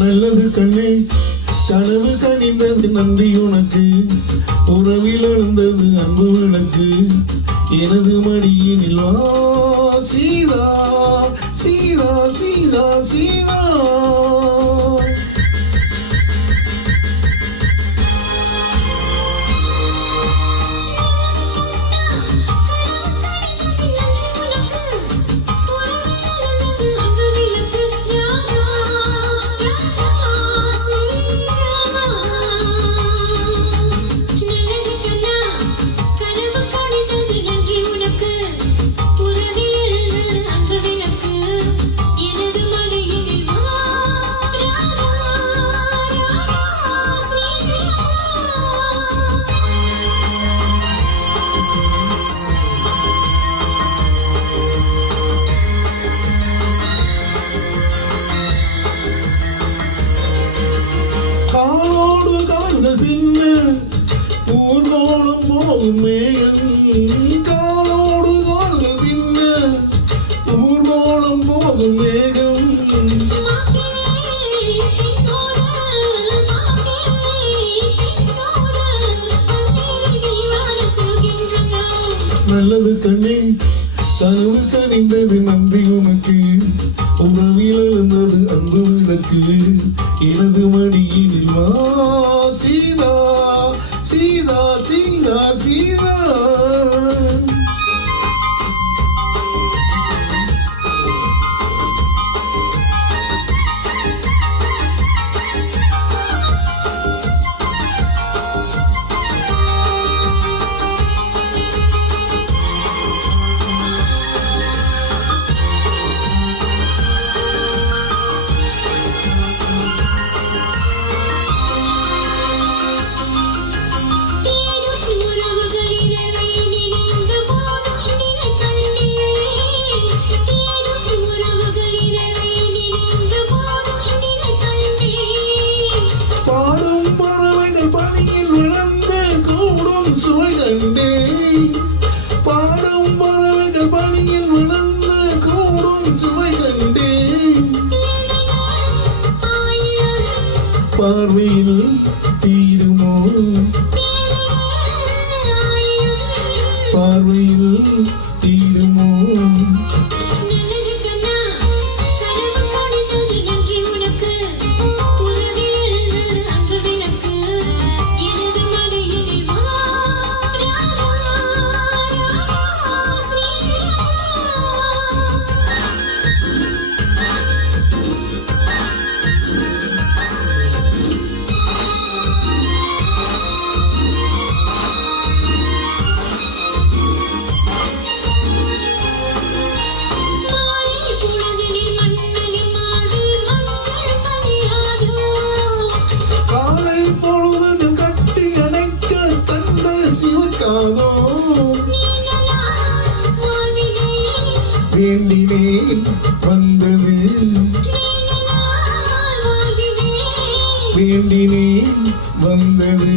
நல்லது கண்ணே கனவு கனிந்தது நன்றி உனக்கு உறவில் எழுந்தது அன்பு விளக்கு எனது மடியினில் வா சீதா சீதா சீதா சீதா ஊர்வலம் போகும் மேகம் காலோடு கால்கள் பின்ன ஊர்வலம் போகும் மேகம் நல்லது கண்ணே கனவு கனிந்தது நன்றி உனக்கு உறவில் எழுந்தது அன்பு விளக்கு எனது மடியினில் வா சீதா சீதா சீதா சீதா பாடும் பறவைகள் பணியில் விழுந்து கூடும் சுவை கண்டே பார்வையில் தீருமோ பார்வையில் தீருமோ வேண்டினேன் வந்தது வேண்டினேன் வந்தது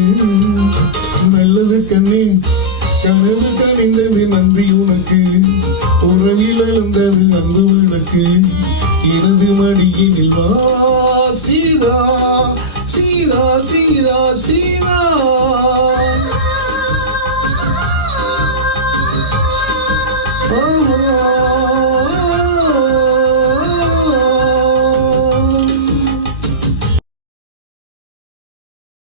நல்லது கண்ணே கனவு கனிந்தது நன்றி உனக்கு உறவில் எழுந்தது அன்பு விளக்கு எனது மடியினில் வா சீதா சீதா சீதா சீதா